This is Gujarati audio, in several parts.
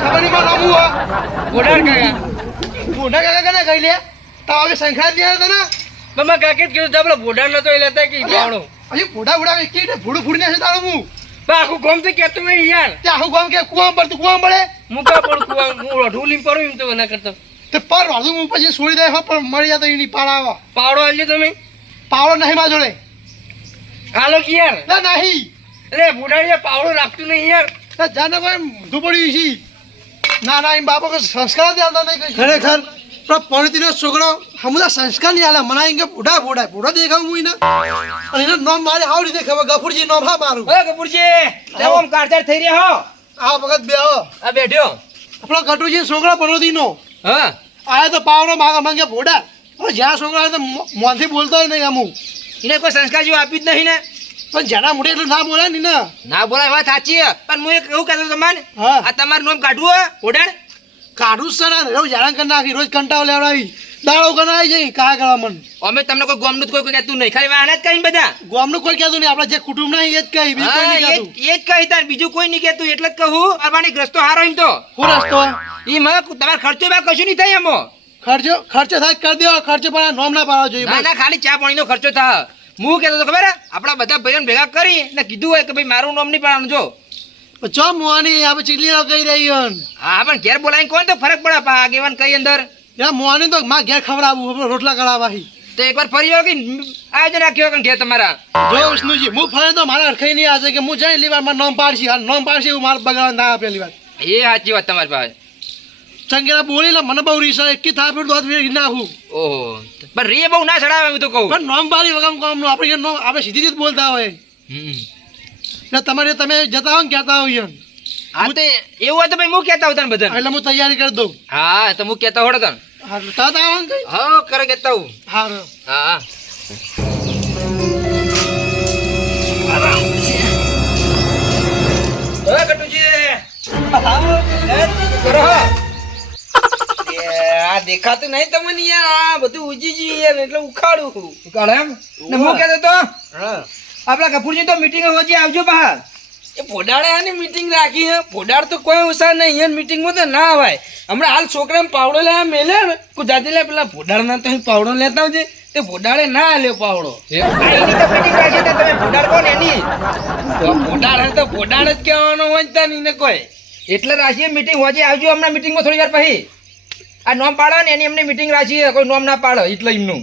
ખબર નહીં મારું આવું બોડાર કાકા મોટા કાકા કને કહી લે તાવ હવે સંખ્યા જ નહીં તને મમ્મા કાકે જ કીધું આપણે બોડાર નતો એ લેતા કે પાવડો હજી ફોડા કે ફૂડું ફૂડી નાખે તારું હું આખું ગામ તો કેતું નહીં યાર ત્યાં આખું ગામ કે કુવા પર તું કુવા પડે હું કા પણ કુવા હું ઢોલી પડું એમ તો ના કરતો તે પર વાળું હું પછી છોડી દે પણ મળી જાય તો એની પાર આવો પાવડો આલ્યો તમે પાવડો નહીં માં જોડે હાલો કે યાર ના નહીં અરે બોડાડીએ પાવડો રાખતું નહીં યાર જાને કોઈ ધૂપડી છી ના ના એમ બાપો કે સંસ્કાર જ આવતા નહીં ખરેખર પરણીનો છોકરો હમણાં સંસ્કાર નહીં આલે મને કે બુઢા દેખાવું હું અને એનું નામ મારે આવ રીતે ખબર ગફુરજી નામ હા મારું હે કપૂરજી કેમ આમ કારચાર થઈ રહ્યા હો આ વખત બે આ બેઠ્યો આપણો ગટુજી છોકરો પરણીનો હા આયા તો પાવડો માગા માંગે બુઢા હવે જ્યાં છોકરા આવે તો મોંથી બોલતો નહીં અમુક એને કોઈ સંસ્કાર જેવું આપ્યું જ નહીં ને પણ જેના મોઢે એટલું ના બોલાય ને ના બોલાય વાત સાચી પણ હું એવું કહેતો તમને હા આ તમારું નામ કાઢવું ઓડાડ કાઢું સર રોજ હેરાન કરી નાખી રોજ કંટાળો લેવડાવી દાડો કરાવી જઈ કાયા કરવા મન અમે તમને કોઈ ગોમનું જ કોઈ કહેતું નહીં ખાલી આના જ કહીને બધા ગામનું કોઈ કહેતું નહીં આપણા જે કુટુંબ ના એ જ કહી બીજું કોઈ નહીં કહેતું એ જ કહી તાર બીજું કોઈ નહીં કહેતું એટલે જ કહું અરબાની ગ્રસ્તો હારો એમ તો શું રસ્તો એ મને તમારે ખર્ચો બા કશું નહીં થાય એમાં ખર્ચો થાય કરી દેવા ખર્ચો પણ નોમ ના પાડવા જોઈએ ના ના ખાલી ચા પાણીનો ખર્ચો થાય હું કહેતો તો ખબર આપણા બધા ભાઈઓને ભેગા કરી ને કીધું હોય કે ભાઈ મારું નામ નહીં પાડવાનું જો ચો મોવાની આપણે ચીકલી કહી રહી હા પણ ઘેર બોલાવીને કોણ તો ફરક પડે આગેવાન કઈ અંદર યા મોવાની તો માં ઘેર ખવડાવું રોટલા કરાવવા તો એકવાર ફરી આવો કે આયોજન રાખ્યો કે ઘેર તમારા જો વિષ્ણુજી હું ફરે તો મારા અરખાઈ નહીં આજે કે હું જઈ લીવાર મારું નામ પાડશી હાલ નામ પાડશી એવું મારે બગાડવા ના આપે લીવાર એ સાચી વાત તમારી પાસે ચંગેરા બોલી લે મને બહુ રીસ એકી થાય પણ દોત નાખું ઓહો પણ રે બહુ ના ચડાવે હું તો કહું પણ નામ પાડી વગર કામનું આપણે નામ આપણે સીધી રીતે બોલતા હોય એટલે તમારે તમે જતા હો ને કહેતા હોય હા તો એવું હોય તો ભાઈ હું કહેતા હોઉં તને બધા એટલે હું તૈયારી કરી દઉં હા તો હું કહેતા હોડો તને હા તા આવવાનું કઈ હા કરે કહેતા હું હા હા આ દેખાતું નહીં તમને યાર બધું ઉજી ગયું યાર એટલે ઉખાડું એમ ને હું કહેતો તો આપડા કપૂરજી તો મીટિંગ હોજી આવજો બહાર એ ફોડાડે આની મીટિંગ રાખી હે ફોડાડ તો કોઈ ઉસાર નહીં અહીંયા મીટિંગમાં તો ના આવાય હમણાં હાલ છોકરાને પાવડો લેવા મેલે ને જાતે લે પેલા ફોડાડના તો પાવડો લેતા આવજે તે ફોડાડે ના આલ્યો પાવડો એની તો મીટિંગ રાખી તમે ફોડાડ કોણ એની ફોડાડ તો ફોડાડ જ કહેવાનો હોય તાની ને કોઈ એટલે રાખીએ મીટિંગ હોજે આવજો હમણાં મીટિંગમાં થોડી વાર પછી આ નોમ પાડો ને એની એમને મીટિંગ રાખીએ કોઈ નોમ ના પાડો એટલે એમનું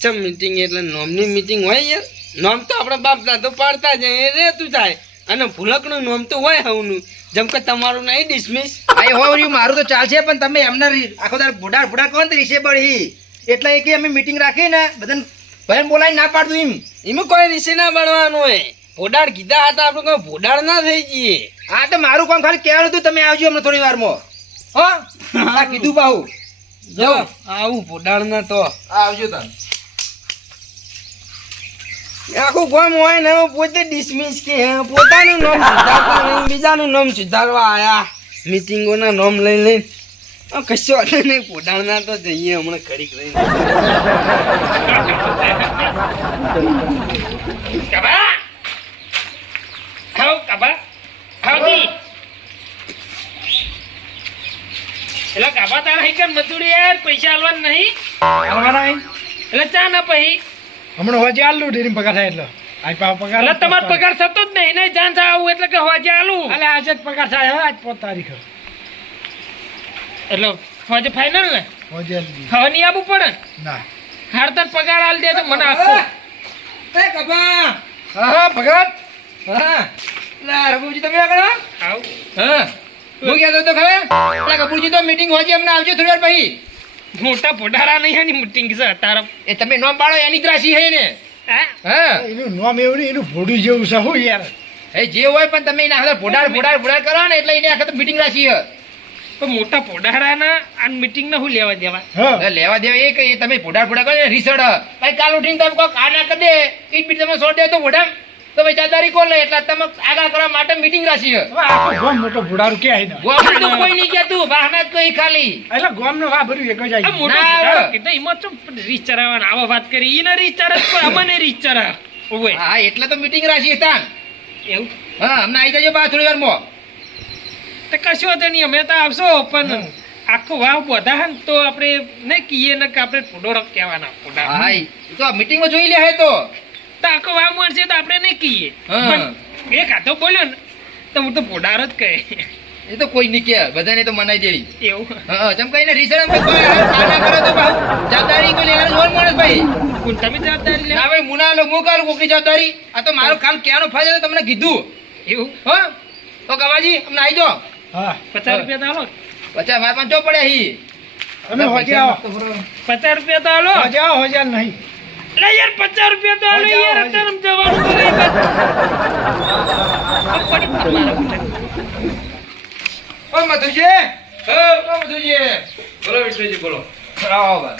ચમ મીટિંગ એટલે નોમની મીટિંગ હોય યાર નોમ તો આપણા બાપ દાદા પાડતા જ રે તું થાય અને ભૂલકનું નામ તો હોય હવનું જેમ કે તમારું નહીં ડિસમિસ આ હોય મારું તો ચાલશે પણ તમે એમના આખો તાર ભોડા કોણ રિસેબલ હી એટલે એ કે અમે મીટિંગ રાખી ને બધાને ભાઈ બોલાવી ના પાડતું એમાં કોઈ રિસે ના બનવાનું હોય ભોડાડ કીધા હતા આપણે કોઈ ભોડાડ ના થઈ જઈએ હા તો મારું કામ ખાલી કહેવાનું હતું તમે આવજો હમણાં થોડી વારમાં હો આ કીધું બાહુ જો આવું ભોડાડ ના તો આવજો તમે આખું ગામ હોય ને પોતે ડિસમિસ કે પોતાનું નામ સુધારતા નહીં બીજાનું નામ સુધારવા આયા મીટિંગોના નામ લઈ લઈને કશો વાંધો નહીં પોડાણના તો જઈએ હમણાં ઘડીક રહીને એટલે કાબા તારા હઈ કર મજૂરી યાર પૈસા આલવાના નહીં આલવાના એટલે ચા ના પછી હમણાં હોજે આલુ ડેરી પગાર થાય એટલે આજ પાવ પગાર એટલે તમારો પગાર થતો જ નહીં ને જાન આવું એટલે કે હોજે આલુ એટલે આજે જ પગાર થાય આજ 5 તારીખ એટલે હોજે ફાઇનલ ને હોજે હવે નહીં આવવું પડે ના હાડતર પગાર આલ દે તો મને આપો એ કબા હા ભગત હા લા રઘુજી તમે આગળ આવ હા હું કહેતો તો ખબર લા કપૂરજી તો મીટિંગ હોજે હમણાં આવજો થોડી વાર પછી મોટા પોડારા નહીં આની મીટિંગ છે તારા એ તમે નામ પાડો એની ત્રાસી હે ને હા એનું નામ એવું નહીં એનું ભોડું જેવું છે હું યાર એ જે હોય પણ તમે એના હાથે ભોડાડ કરો ને એટલે એને આખા મીટિંગ રાખી હે પણ મોટા પોડારાના આ મીટિંગ ને હું લેવા દેવા લેવા દેવા એ કઈ તમે ભોડાડ કરો ને રીસડ ભાઈ કાલ ઉઠીને તમે કોઈ આ ના કરી દે ઈટ બીટ તમે છોડ દે તો ભોડા તો ભાઈ ચાદારી કોણ લે એટલે તમે આગળ કરવા માટે મીટિંગ રાખી હે આખો ગોમ મોટો ભોડારું કે આઈ ગોમ તો કોઈ નહીં કેતું વાહના જ કોઈ ખાલી એટલે ગોમ નો વા ભર્યું એક જ આ મોટો પોડારો કીધું એમાં ચમ રીચ ચરાવવાના આવા વાત કરી ઈને રીચ ચરાવ પણ અમને રીચ ચરાવ ઓય હા એટલે તો મીટિંગ રાખી તાન એવું હા હમણાં આવી જજો બા થોડી વારમાં તો કશો વાંધો નહીં અમે તો આવશો પણ આખો વાવ બધા હે ને તો આપણે નહીં કહીએ ને કે આપણે પોડોળો કહેવાના પોડા હા એ તો મીટિંગમાં જોઈ લે હે તો તો આખો વાવ મળશે તો આપણે નહીં કહીએ હા. પણ એક હાથો બોલ્યો ને તો હું તો પોડાર જ કહે એ તો કોઈ નહીં કે બધાને તો મનાઈ દેવી એવું હા ચમ કઈ ને રીસણ અમે કોઈ આના કરે તો ભાવ જવાબદારી કોઈ લેવાનું જોર માણસ ભાઈ કોણ તમે જવાબદારી લે ના ભાઈ મુના લો હું કાલ કોકની જવાબદારી આ તો મારો કામ ક્યાંનો ફાયદો છે તમને કીધું એવું હો તો ગવાજી અમને આવી જાઓ હા 50 રૂપિયા તો હાલો 50 મારા પાંચો પડ્યા હી તમે હોજે આવો 50 રૂપિયા તો હાલો હોજે આવો હોજે નહીં લે યાર 50 રૂપિયા તો હાલો યાર અત્યારે જવાનું તો નહીં બસ ઓ મધુજી ઓ મધુજી બોલો વિષ્ણુજી બોલો આવો બા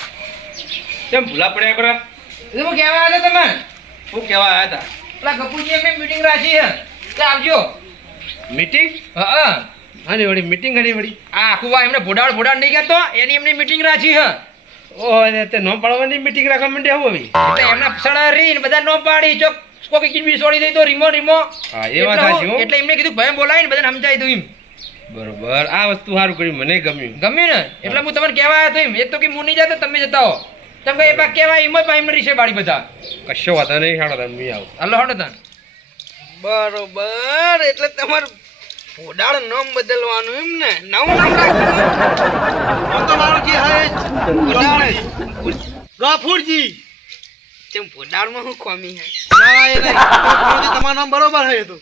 કેમ ભૂલા પડ્યા કરો એ હું કહેવા આવ્યા હતા તમે શું કહેવા આવ્યા હતા પેલા કપૂરજી એમને મીટિંગ રાખી છે એટલે આવજો મીટિંગ હા હાની વળી મીટિંગ હાની વળી આ આખું વા એમને ભોડાડ નહીં કહેતો એની એમની મીટિંગ રાખી છે ઓહો ને તે નોમ પાડવાની મીટિંગ રાખવા માંડે આવું હવે એટલે એમના સડા રીને બધા નો પાડી ચોક કોઈ કિડબી છોડી દઈ તો રીમો હા એ વાત સાચી હો એટલે એમને કીધું ભાઈ બોલાવીને બધાને સમજાવી દઉં એમ બરોબર આ વસ્તુ સારું કર્યું મને ગમ્યું ગમ્યું ને એટલે હું તમને કહેવા આવ્યો હતો એમ એક તો કે હું નહીં જતો તમે જતા હો તમે કઈ પાક કહેવાય એમ જ એમને રીસે બાળી બધા કશો વાતા નહીં હાડો તમે આવો હલો હડો તાન બરોબર એટલે તમારે પોડાળ નામ બદલવાનું એમ ને નવું નામ રાખવાનું આમ તો મારું જે હે પોડાળ ગફુરજી તેમ પોડાળમાં હું ખોમી હે ના એ નહીં તમારું નામ બરોબર હે એ તો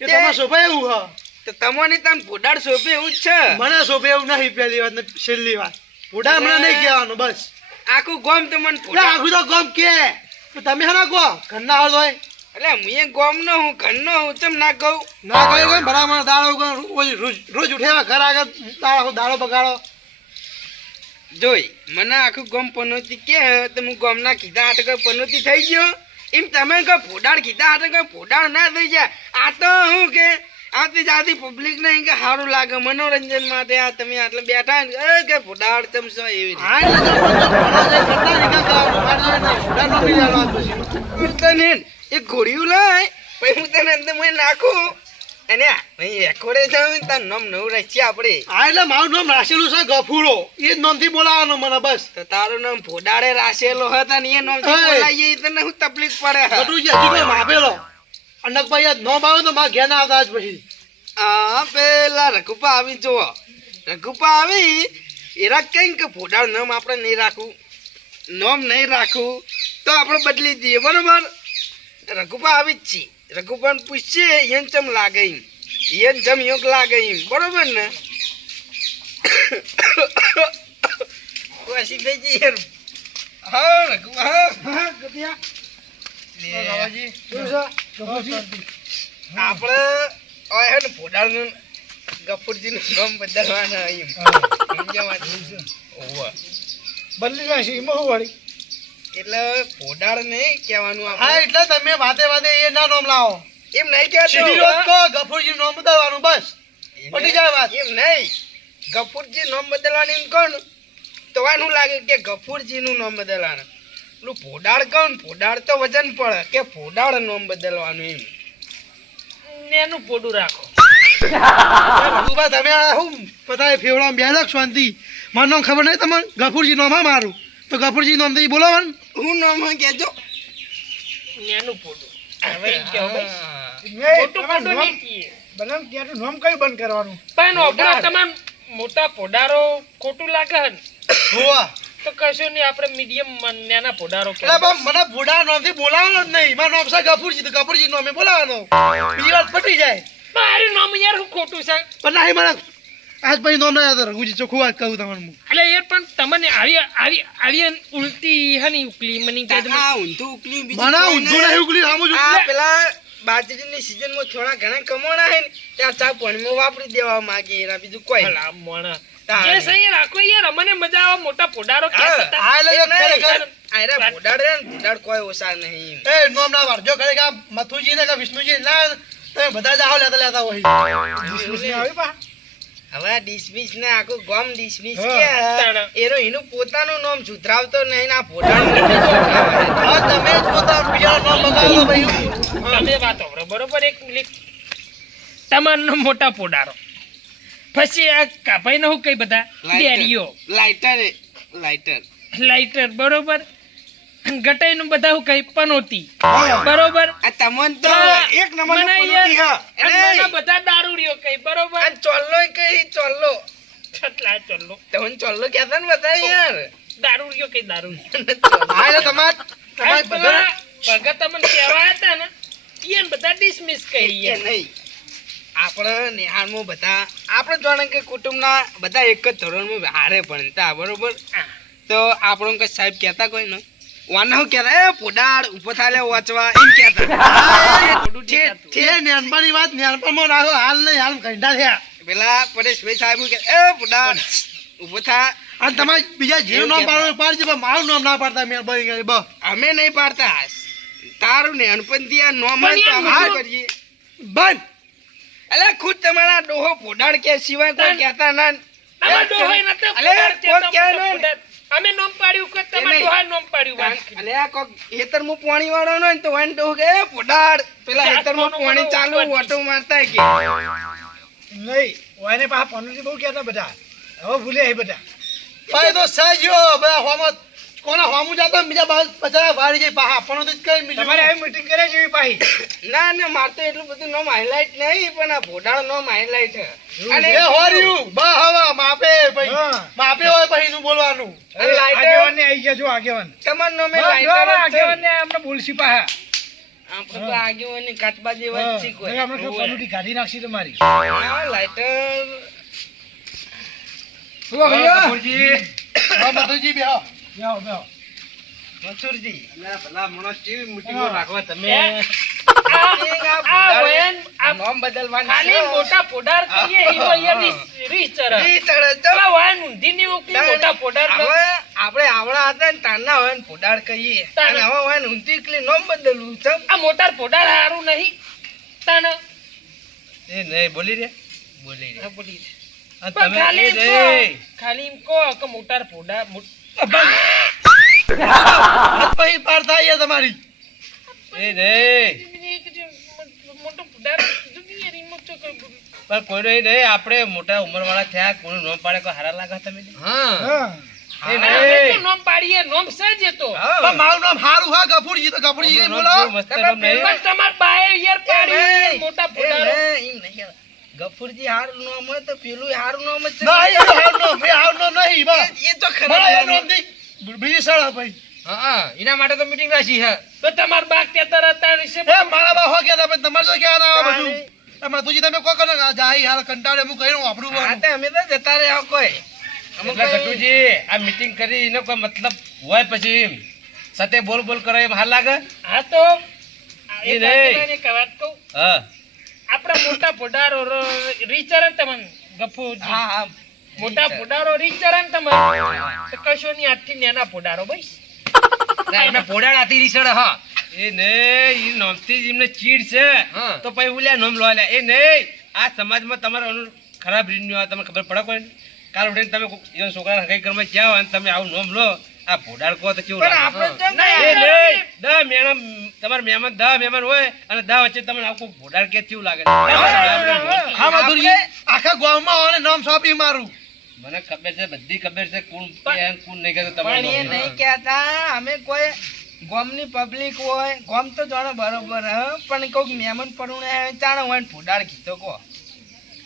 એ તમારા સોફા એવું હા તો તમને તાન પોડાળ સોંપે એવું જ છે મને સોફે એવું નહીં પહેલી વાત ને છેલ્લી વાત પોડા મને નહીં કહેવાનું બસ આખું ગોમ તમને એટલે પોડાળ આખું તો ગમ કે તો તમે હા ના કહો ઘરના હાલ હોય એટલે હું એ ગોમ નો હું ઘરનો હું તેમ ના કહું ના કહ્યું કોઈ ભરામણ દાડો રોજ ઉઠેવા ઘર આગળ દાડો બગાડો જોઈ મને આખું ગોમ પનોતી કે તો હું ગોમના કીધા હાટે કોઈ પનોતી થઈ ગયો એમ તમે કોઈ પોડાળ કીધા હાટે કોઈ પોડાળ ના થઈ જાય આ તો હું કે આથી જાતી પબ્લિક નહીં કે સારું લાગે મનોરંજન માટે આ તમે આટલે બેઠા ને કે પોડાળ તમે છો એવી રીતે. હા એટલે તો ઘરના નિકાલ કરાવવાનો મારે જોઈએ નહીં પોડા નો લઈ જવાનો પછી તને એ ઘોડિયું લાય પછી હું તને અંદર મને નાખું અને એકોડે જાઉં તાર નામ નવું રાખીએ આપણે હા એટલે મારું નામ રાખેલું છે ગફુરો એ જ નામથી બોલાવવાનું મને બસ તો તારું નામ ફોડાડે રાખેલો હતા ને એ નામ હે. બોલાઈએ તને હું તકલીફ પડે હે? ગટુજી હજી કોઈ માપેલો અનકભાઈ નામ આવે તો મારા ઘેર ના આવતા આજ પછી આ પેલા રઘુપા આવી જુઓ રઘુપા આવી એરા કઈ કે ફોડાડ નામ આપણે નહીં રાખવું નામ નહીં રાખવું તો આપણે બદલી દઈએ બરોબર રઘુપા આવી જ છીએ રઘુપાને પૂછીએ એમ ચમ લાગે એમ એમ જમ યોગ લાગે એમ બરોબર ને પછી થઈ જઈએ હા રઘુપા હા આપણે ઓય હે ને ફોડાળનું ગફુરજીનું નામ બદલવાના એમ સમજવાનું ઓવા બદલી નાખી એમાં શું વળી એટલે ફોડાળ નહીં કહેવાનું હા આપણે એટલે તમે વાતે વાતે એ ના નામ લાવો એમ નહીં કહેતો સીધી વાત કહો ગફુરજી નામ બદલવાનું બસ પટી જાય વાત એમ નહીં ગફુરજી નામ બદલવાનું એમ કોણ તો શું લાગે કે ગફુરજીનું નામ બદલવાનું પેલું ફોડાળ કહું ને ફોડાળ તો વજન પડે કે ફોડાળ નામ બદલવાનું એમ નેનું પોડું રાખો ઉભા તમે આ શું પતા ફેવડા બેઠક શાંતિ મારું નામ ખબર નહીં તમને ગફુરજી નામ હા મારું તો ગફુરજી નામ થી બોલાવાનું હું નામ કહેજો નેનું પોડું હવે ઈ કહો ભાઈ. નહીં, મોટું તમારું પોડું નામ નહીં કહીએ. બલમ ક્યાંનું નામ કયું બંધ કરવાનું પણ ઓબળા તમાર મોટા પોડારો ખોટું લાગે હે ને હોવા તો કશું નહીં આપણે મીડિયમ નાના પોડારો એટલે પણ મને બુડા નામથી બોલાવવાનો જ નહીં મારું નામ છે ગફુરજી તો ગફુરજી નામે બોલાવવાનો બીજી વાત પટી જાય મારું નામ યાર હું ખોટું છે પણ નહીં મને આજ પછી નામ ના યાદ રઘુજી ચોખ્ખું વાત કહું તમને હું. એટલે યાર પણ તમને આવી આવી આવી ઉલટી હની ઉકલી મને કહે તો આ ઊંધું ઉકલી બીજું મને કોઈ ઊંધું નહીં. નહીં ઉકલી સામું જ આ પેલા બાજરીની સીઝનમાં થોડા ઘણા કમોણા હે ને ત્યાં ચા પાણીમાં વાપરી દેવા માંગે એના બીજું કોઈ નહીં. ભલા મોણા તારે. જે સહી રાખો યાર અમને મજા આવે મોટા પોડારો હા, કહેતા હા, એટલે એમ નહીં. ખરેખર. આયરા ભોડાડ રે ને ભોડાડ કોઈ ઓછા નહીં એ નામ ના વાળજો કરે કે આ મથુજી ને કે વિષ્ણુજી ના તમે બધા જાઓ લેતા લેતા હોય હવે ડિસમિસ ને આખું ગામ ડિસમિસ હા, કે તાણા. એનું પોતાનું નામ સુધરાવતો નહીં ના ભોડાડ હા તમે જ પોતા બીજાનું નામ બગાડો ભાઈ તમે વાત હોભળો બરોબર એક મિનિટ તમારનો મોટા પોડારો પછી આ કાપાઈ હું કઈ બધા બેરીઓ લાઇટર લાઇટર બરોબર ગટાઈ નું બધા હું કઈ પનોતી બરોબર આ તમન તો એક નંબર મને નું યાર, પનોતી હા અને મને બધા દારૂડિયો કઈ બરોબર આ ચોલ્લો કઈ ચોલ્લો છટલા ચલો તમને ચોલ્લો કહેતા ને બધા યાર દારૂડિયો કઈ દારૂ હા એટલે તમાર બધા ભગત તમને કહેવાય હતા ને ઈયન બધા ડિસમિસ કરી એ યાર. નહીં આપણે નિહાળમાં બધા આપણે જાણે કે કુટુંબના બધા એક જ ધોરણમાં હારે ભણતા બરોબર હા. તો આપણો કઈ સાહેબ કહેતા કોઈ ને વાના હું કહેતા એ પોડાડ ઉભો થાલે વાંચવા એમ કહેતા એ નેનપાની વાત નેનપામાં રાખો હાલ નહીં હાલ કંઈડા થયા પેલા પરેશભાઈ સાહેબ કે એ પોડાડ ઉભો થા અને તમારે બીજા જે નામ પાડો પાડજો પણ મારું નામ ના પાડતા મેં ભાઈ બસ અમે નહીં પાડતા તારું ને અનપંથી આ નોમ પણ તો યાર, અમે કરીએ બંધ અલે ખુદ તમારા ડોહો પોડાડ કે સિવાય કોઈ કહેતા ના તમારા ડોહાએ નતો અલે, પગાર તે કોક તમે કહેવાય ને. પગાર. અમે નોમ પાડ્યું કે તમારા નહીં. ડોહાએ નોમ પાડ્યું વાત કરી. અલે આ કોક હેતરમાં પાણી વાળો ને તો વાન ડોહો કે એ પોડાડ પેલા હેતરમાં પાણી ચાલુ ઓટો મારતા કે નહીં ઓને પાછા પનોતી બહુ કહેતા બધા હવે ભૂલે એ બધા ભાઈ તો સહજો બધા હોમત કોના હોમું જાતો બીજા બાજુ પચાસ વાળી જાય પાહા પણ તો કઈ બીજું તમારે આવી મીટિંગ કરે જેવી પાછી ના ના માર તો એટલું બધું નામ હાઇલાઇટ નહીં પણ આ પોડાડ નામ હાઇલાઇટ છે અને એ હોર્યું બા હવા માપે ભાઈ હા. માપે હોય પછી નું બોલવાનું અને લાઇટર આગેવાનને આવી ગયા જો આગેવાન તમાર નામે બસ, જો લાઇટર જ છે આગેવાનને આપણે બોલશી પાછા આપણે તો આગેવાની કાચબા જેવા જ છે કોઈ. નહીં, આપણે તો પનોતી કાઢી નાખશી તમારી હા લાઇટર શું ભાઈઓ? કપૂરજી હા મધુજી બે હા બેહો, બેહો. મસૂરજી ભલા માણસ કેવી મીટિંગો રાખવા તમે આ વયન આ નામ બદલવાની ખાલી છે. મોટા પોડાર કહીએ ઈવો યાર રીસ ચરે. ઈ ચડે તો. પેલા વયન ઊંધીની ઉકલી મોટા પોડાર નો. હવે આપણે આવડા હતા ને તારના હોય ને પોડાળ કહીએ તાના. અને હવે હોય ને ઊંધી એકલી નામ બદલવું છે આ મોટા પોડાર હારું નહીં તાન એ નહીં બોલી રે બોલી હા, બોલી. અને પણ તમે ખાલી એ એમ રે. કહો, ખાલી એમ કહો કે મોટાર પોડા પછી પાર થાય છે તમારી એ નહીં મોટો પોડાર કીધું નહીં યાર, એમાં તો કઈ બોલું. પણ કોઈનો એ નહીં આપણે મોટા ઉંમરવાળા થયા કોઈનું નામ પાડે કોઈ હારા લાગે તમે હા હા. એ અમે તો નહીં નોમ પાડીએ નોમ સજ એ તો પણ મારું નામ હારું હા ગફુરજી તો ગફુરજી નામ બોલો કેવું મસ્ત નામ નહીં પણ તમાર બાએ યાર પાડ્યું મોટા પોડારો. ગફુરજી હારું નામ હોય તો પેલું હારું નામ જ છે ના એ હારું નામ એ હારું નામ નહીં બસ એ તો મારા એ ખરાબ નામ થી બીજી સળા ભાઈ હા એના માટે તો મીટિંગ રાખી છે તો તમાર બા કહેતા હતા વિશે એ મારા બા હો ગયા પણ તમારે તો ક્યાં ના આવે બધું એમાં તુજી તમે કો કરો જાય હાલ કંટાળે હું કહ્યું આપણું હા તે અમે તો જતા રહ્યા કોઈ અમે એટલે કોઈ- ગટુજી આ મીટિંગ કરી એનો કોઈ મતલબ હોય પછી એમ સાથે બોલ બોલ કરો એમ હાલ લાગે હા તો એ એક નહીં. આગેવાને એક વાત કહું હા આપણા મોટા પોડારો રીચરણ તમને ગફુરજી હા હા મોટા પોડારો રીચરણ તમને તો કશો ની હાથથી નાના પોડારો ભાઈ ના, એમને પોડાળાથી રીસડ હા એ નહીં એ નોમથી જ એમને ચીડ છે હા. તો પછી ઉલ્યા નોમ લો લ્યા એ નહીં આ સમાજમાં તમારે આનું ખરાબ રીત નહીં આવે તમને ખબર પડે કોઈ કાલ ઉઠીને તમે કોઈ છોકરા હંગાઈ કરવા જ્યાં હોય ને તમે આવું નોમ લો આ ભોડાડ કહો તો કેવું પણ લાગે? આપણે તો નહીં, એ નહીં દહ મહેમાન તમારા મહેમાન 10 મહેમાન હોય અને 10 વચ્ચે તમને આવું કોઈ ભોડાડ કે કેવું લાગે હા મધુરજી આખા ગામમાં હોય ને નામ સોંપી મારું મને ખબર છે બધી ખબર છે કોણ કે અને કોણ નહીં કહેતો પણ એ તમારે નહીં કહેતા અમે કોઈ ગામની પબ્લિક હોય ગામ તો જાણો બરોબર હ પણ કોઈક મહેમાન પડું ચાણો હોય ને ફોડાડ કીધો કો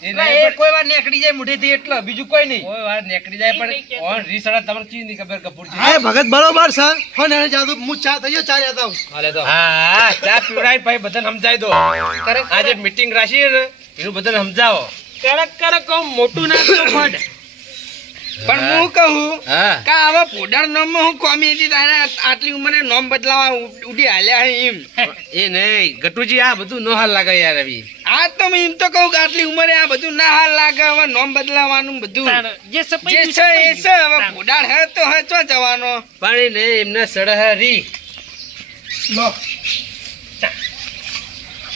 એ ના, નહીં એ કોઈ વાર નીકળી જાય મોઢેથી એટલે બીજું કોઈ નહીં કોઈ વાર નીકળી જાય પણ ઓન રીસડા તમને ચીજ નહીં ખબર કપૂરજી હા એ ભગત બરોબર છે હો ને જાદુ હું ચા થઈ ગયો ચા લેતા આવું હા ચા પીવડાય ભાઈ બધાને સમજાય દો આજે મીટિંગ રાખી ને એનું બધાને સમજાવો કડક કડક કહું મોટું ના તો ફડ પણ હું કહું હા કે આવા ફોડાડ નામમાં હું કોમી હતી તારે આટલી ઉંમરે નામ બદલાવા ઉડી હાલ્યા હે એમ એ નહીં ગટુજી આ બધું નો હાલ લાગે યાર આવી આ તો મેં એમ તો કહું કે આટલી ઉંમરે આ બધું ના હાલ લાગે હવે નામ બદલાવાનું બધું જે જે સપાઈ છે એ છે હવે ફોડાડ હે તો હે ચો જવાનો પાણી નહીં એમને સડહરી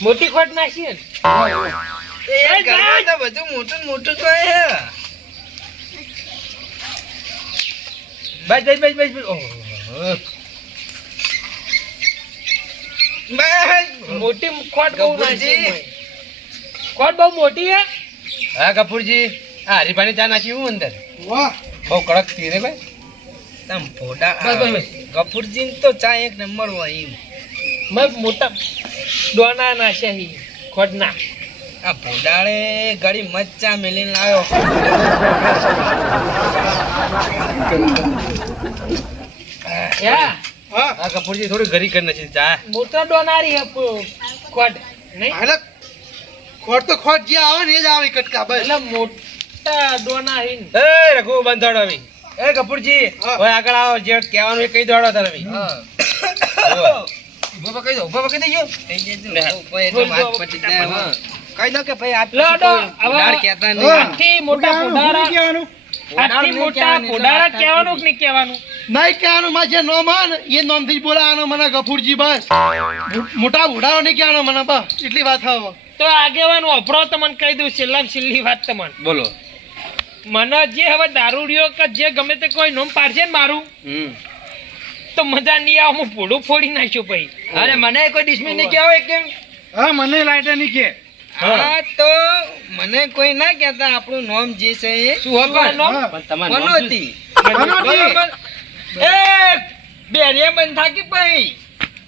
મોટી ખોટ નાખી ને એ યાર ઘરમાં તો બધું મોટું ને મોટું તો હે બસ બસ બસ બસ ઓહ બસ મોટી ખોટ બહુ ગફુરજી. નાખી ખોટ બહુ મોટી હે હા કપૂરજી આ હરીભાઈ ચા નાખી હું અંદર વાહ બહુ કડક થી રે ભાઈ તમ ભોડા બસ. ગફુરજી તો ચા એક નંબર હોય એમ. મગ મોટા ડોના ના શહી ખોડના આ ભોડાળે ઘડી મજ ચા મેલીને લાવ્યો. યા હા આ કપૂરજી થોડી ઘરી કરી નાખી ચા મોટા ડોનારી હે ખોડ નહીં એટલે ખોટ તો ખોટ જે આવે ને એ જ આવે કટકા બસ એટલે મોટા ડોના હે ને. એ રઘુ બંધાડો હવે એ કપૂરજી હા. હવે આગળ આવો જે કહેવાનું એ કહી દોડો તારે હવે ઉભો કહી દો, ઉભો કહી દેજો. કહી દેજો. લે. ઉભો એટલે વાત પતી જાય. હા. કહી દો કે ભાઈ આજ લો, પછી લો, કોઈ હવે ભોડાળ કહેતા નહીં. આથી મોટા પોડારા આથી મોટા પોડારા કહેવાનું કે નહીં કહેવાનું નહીં કહેવાનું માં જે નોમ આવે ને એ નોમથી જ બોલાવાનો મને ગફુરજી બસ મોટા બુઢાઓ નહીં કહેવાનો મને બસ એટલી વાત હવે તો આગેવાનું અભરો તમને કહી દઉં છેલ્લામાં છેલ્લી વાત તમને બોલો મને જે હવે દારૂડિયો કે જે ગમે તે કોઈ નોમ પાડશે ને મારું તો મજા નહીં આવે હું ભોળું ફોડી નાખ્યું ભાઈ અરે મને કોઈ ડિસ્મિસ નહીં કહેવાય કેમ? હા મને લાઈટર નહીં કે હા તો મને કોઈ ના કહેતા આપણું નામ જે છે એ શું નોમ હા. પણ તમારું નામ શું? મનોતી. મનોતી. બરોબર? એ બેરિયા બંધ થાકી ભાઈ.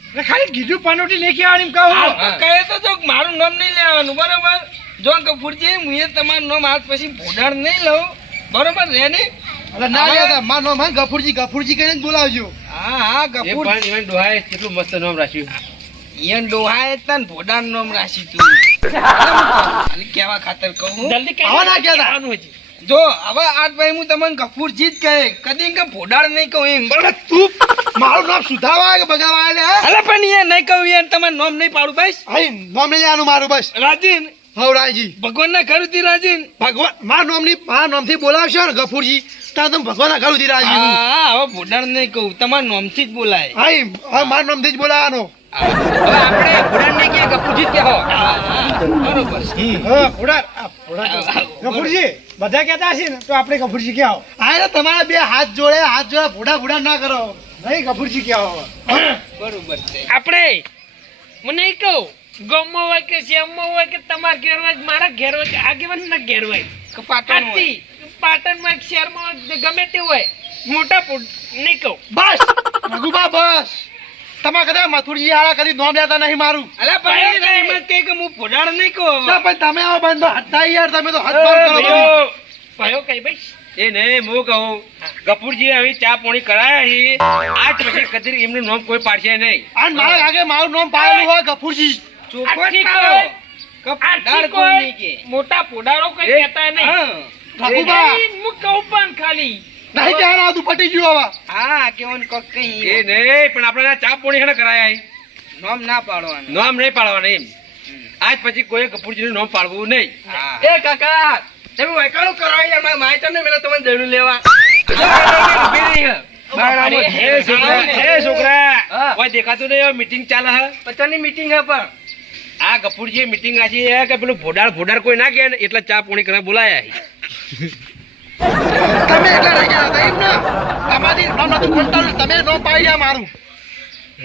એટલે ખાલી કીધું પનોટી નહીં કહેવાની એમ કહું આ કહે તો જો મારું નામ નહીં લેવાનું બરોબર. જો કપૂરજી હું એ તમારું નામ આજ પછી ભોડાડ નહીં લઉં બરોબર રે ને. એટલે ના લેતા માં નોમ હા ગફુરજી ગફુરજી કહીને જ બોલાવજો હા હા એ કપૂર પણ ઈવન ડોહાએ કેટલું મસ્ત નામ રાખ્યું ઈયન ડોહાએ તન ભોડાડ નામ રાશી તું ખાલી કેવા ખાતર કહું હું. જલ્દી કહી આવા ના દો, કહેતા. કહેવાનું હજી. જો હવે આજ ભાઈ હું તમને ગફૂરજી જ કહે કદી કે ભોડાડ નહીં કહું એમ. બરાબર તું મારું નામ સુધારવા કે બગાડવા આલે હે અરે પણ એ નહીં કહું યાર તમારું નામ નહીં પાડું ભાઈ. અહીં નોમ લઈ લેવાનું મારું બસ રાજીન હવરાજી ભગવાનના ઘર ઉતી રાજીન. ભગવાન મારા નામથી બોલાવશો ને ગફુરજી ત્યાં તમે ભગવાનના ઘર ઉધી રાજી હું. હા હવે ભોડાડ નહીં કહું તમારું નામથી જ બોલાય. અહીં હવે મારા નામથી જ બોલાવવાનો હવે આપણે ભોડાડ નહીં કે ગફૂરજી જ કહો. બરોબર છે. હા ફોડા ગફુરજી બધા કહેતા હશે ને તો આપણે ગફુરજી કે આવો આ એટલે તમારા બે હાથ જોડે ભૂડા ભૂડા ના કરો નહીં ગફુરજી કે આવો બરોબર છે. આપણે મને એ કહું ગામમાં હોય કે શહેરમાં હોય કે તમારા ઘેર હોય કે મારા ઘેર હોય કે આગેવાનના ઘેર હોય કે પાટણ હોય. આથી પાટણમાં કે શહેરમાં હોય કે ગમે તે હોય મોટા નહીં કહું બસ રઘુબા બસ તમારે કદાચ મથુરજી આળા કદી નોમ લેતા નહીં મારું અલા પણ એ એમ જ કહે કે હું ભોડાડ નહીં કહું ના, હવે. પણ તમે આવો બંધ હતા યાર તમે તો હાથ બંધ કરો બધું. ભયો કઈ ભાઈ એ નહીં હું કહું કપૂરજી હવે ચા પોણી કરાયા છે આજ પછી કદી એમનું નામ કોઈ પાડશે નહીં અને મારા આગળ મારું નામ પાડેલું હોય ગફુરજી ચોખ્ખો જ આથી પાડો. કોઈ- કે આથી ભોડાડ કોઈ નહીં કોઈ કે. મોટા પોડારો કોઈ એ- કહેતા નહીં હા. રઘુબા હું કહું પણ ખાલી નહીં કહેવાનું આ તું પટી ગયું હવે હા કેવું કોક કઈ એ નહીં પણ આપણે ચા પોણી હેને કરાયા છે નામ ના પાડવાનું. નામ નહીં પાડવાના એમ આજ પછી કોઈ કપૂરજીનું નામ પાડવું નહીં હા. એ કાકા તમે વૈકાણું કરો યાર મારા માયતર ને મેલા તમને દેણું લેવા એ છોકરા એ છોકરા હા. કોઈ દેખાતું નહીં મીટિંગ ચાલે હે પચાસની મીટિંગ હે પણ આ કપૂરજીએ મીટિંગ રાખી છે કે પેલું ભોડાડ કોઈ ના કહે ને એટલે ચા પોણી કરવા બોલાયા છે. તમે એકલા રહી ગયા હતા એમ ને આમાંથી નામ નતું કંટાળ્યું તમે નોમ પાડી ગયા મારું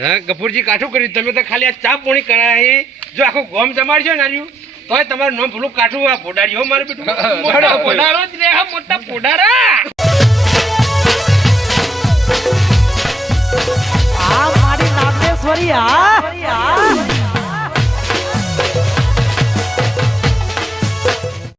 હા કપૂરજી કાઠું કર્યું તમે તો ખાલી આ ચા પોણી કરાયા છે જો આખું ગોમ જમાડશો ને આર્યું તોય તમારું નામ પેલું કાઠું આ ભોડાડ્યું હો મારું બેટું મોટા પોડારો જ રે હા મોટા પોડારા